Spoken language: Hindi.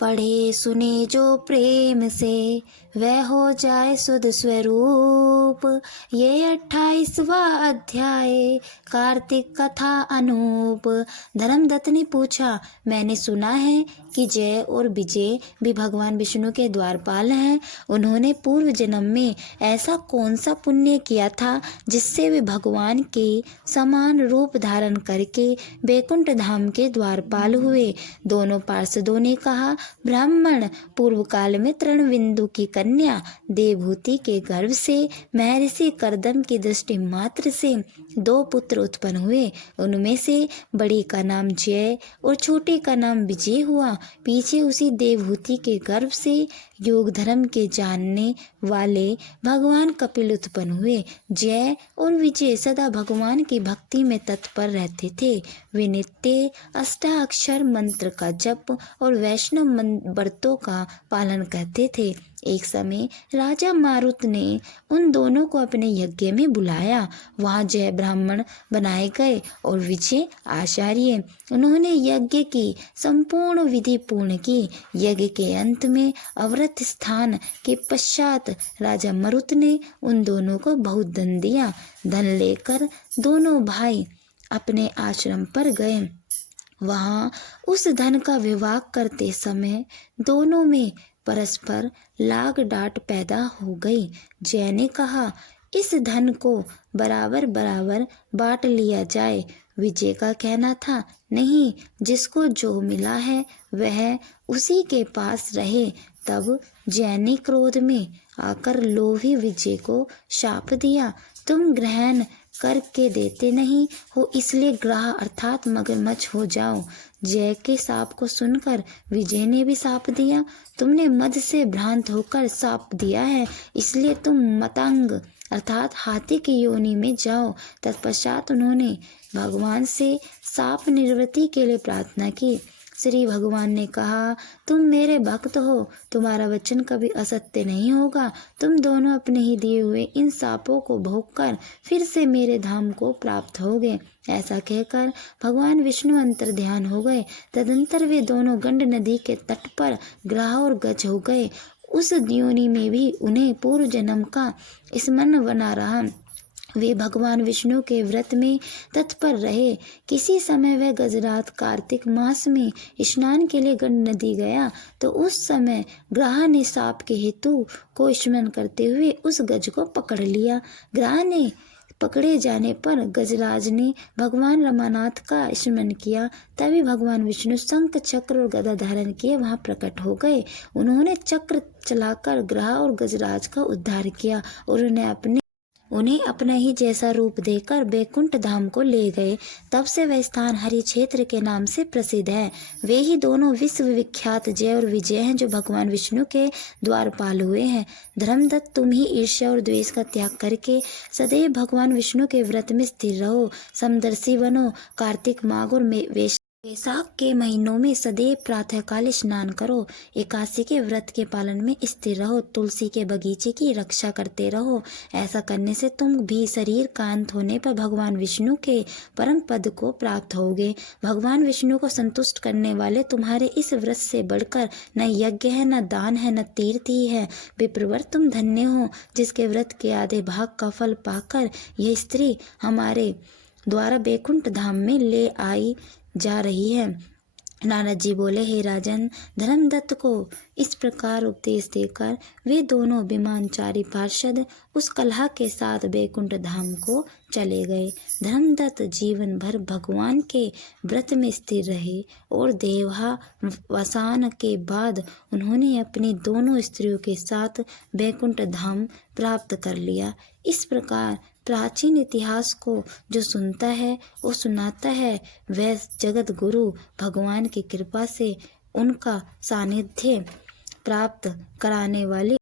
पढ़े सुने जो प्रेम से वह हो जाए सुध स्वरूप। ये 28वां अध्याय कार्तिक कथा अनूप। धर्मदत्त ने पूछा, मैंने सुना है कि जय और विजय भी भगवान विष्णु के द्वारपाल हैं। उन्होंने पूर्व जन्म में ऐसा कौन सा पुण्य किया था जिससे वे भगवान के समान रूप धारण करके बैकुंठ धाम के द्वारपाल हुए। दोनों पार्षदों ने कहा, ब्राह्मण पूर्व काल में तृणबिंदु की कन्या देवहूति के गर्भ से महर्षि कर्दम की दृष्टि मात्र से 2 पुत्र उत्पन्न हुए। उनमें से बड़ी का नाम जय और छोटे का नाम विजय हुआ। पीछे उसी देवहूति के गर्भ से योग धर्म के जानने वाले भगवान कपिल उत्पन्न हुए। जय और विजय सदा भगवान की भक्ति में तत्पर रहते थे। वे नित्य अष्टाक्षर मंत्र का जप और वैष्णव व्रतों का पालन करते थे। एक समय राजा मारुत ने उन दोनों को अपने यज्ञ में बुलाया। वहां जय ब्राह्मण बनाए गए और विजय आचार्य। उन्होंने यज्ञ की संपूर्ण विधि पूर्ण की। यज्ञ के अंत में अवृत स्थान के पश्चात राजा मारुत ने उन दोनों को बहुत धन दिया। धन लेकर दोनों भाई अपने आश्रम पर गए। वहां उस धन का विवाह करते समय दोनों में परस्पर लाग डांट पैदा हो गई। जय ने कहा, इस धन को बराबर बराबर बांट लिया जाए। विजय का कहना था, नहीं, जिसको जो मिला है वह उसी के पास रहे। तब जय ने क्रोध में आकर लोभी विजय को शाप दिया, तुम ग्रहण करके देते नहीं हो, इसलिए ग्राह अर्थात मगरमच्छ हो जाओ। जय के शाप को सुनकर विजय ने भी शाप दिया, तुमने मद से भ्रांत होकर शाप दिया है, इसलिए तुम मतंग अर्थात हाथी की योनि में जाओ। तत्पश्चात उन्होंने भगवान से शाप निवृत्ति के लिए प्रार्थना की। श्री भगवान ने कहा, तुम मेरे भक्त हो, तुम्हारा वचन कभी असत्य नहीं होगा। तुम दोनों अपने ही दिए हुए इन शापों को भोगकर फिर से मेरे धाम को प्राप्त होगे। ऐसा कहकर भगवान विष्णु अंतर ध्यान हो गए। तदंतर वे दोनों गंड नदी के तट पर ग्राह और गज हो गए। उस योनि में भी उन्हें पूर्व जन्म का स्मरण बना रहा। वे भगवान विष्णु के व्रत में तत्पर रहे। किसी समय वह गजरात कार्तिक मास में स्नान के लिए गंड नदी गया तो उस समय ग्राह ने शाप के हेतु को स्मरण करते हुए उस गज को पकड़ लिया। ग्राह ने पकड़े जाने पर गजराज ने भगवान रमानाथ का स्मरण किया। तभी भगवान विष्णु शंख चक्र और गदा धारण किए वहां प्रकट हो गए। उन्होंने चक्र चलाकर ग्राह और गजराज का उद्धार किया और उन्हें अपना ही जैसा रूप देकर बैकुंठ धाम को ले गए। तब से वह स्थान हरि क्षेत्र के नाम से प्रसिद्ध है। वे ही दोनों विश्व विख्यात जय और विजय हैं जो भगवान विष्णु के द्वारपाल हुए हैं। धर्मदत्त, तुम ही ईर्ष्या और द्वेष का त्याग करके सदैव भगवान विष्णु के व्रत में स्थिर रहो। समदर्शी बनो। कार्तिक माघ और वैशाख के महीनों में सदैव प्रातःकाल स्नान करो। एकादशी के व्रत के पालन में स्थिर रहो। तुलसी के बगीचे की रक्षा करते रहो। ऐसा करने से तुम भी शरीर का अंत होने पर भगवान विष्णु के परम पद को प्राप्त होगे। भगवान विष्णु को संतुष्ट करने वाले तुम्हारे इस व्रत से बढ़कर न यज्ञ है, न दान है, न तीर्थ ही है। विप्रवर, तुम धन्य हो जिसके व्रत के आधे भाग का फल पाकर यह स्त्री हमारे द्वारा बैकुंठ धाम में ले आई जा रही है। नारद जी बोले, हे राजन, धर्मदत्त को इस प्रकार उपदेश देकर वे दोनों विमानचारी पार्षद उस कलह के साथ बैकुंठ धाम को चले गए। धर्मदत्त जीवन भर भगवान के व्रत में स्थिर रहे और देहावसान के बाद उन्होंने अपनी दोनों स्त्रियों के साथ बैकुंठ धाम प्राप्त कर लिया। इस प्रकार प्राचीन इतिहास को जो सुनता है वो सुनाता है, वह जगत गुरु भगवान की कृपा से उनका सानिध्य प्राप्त कराने वाले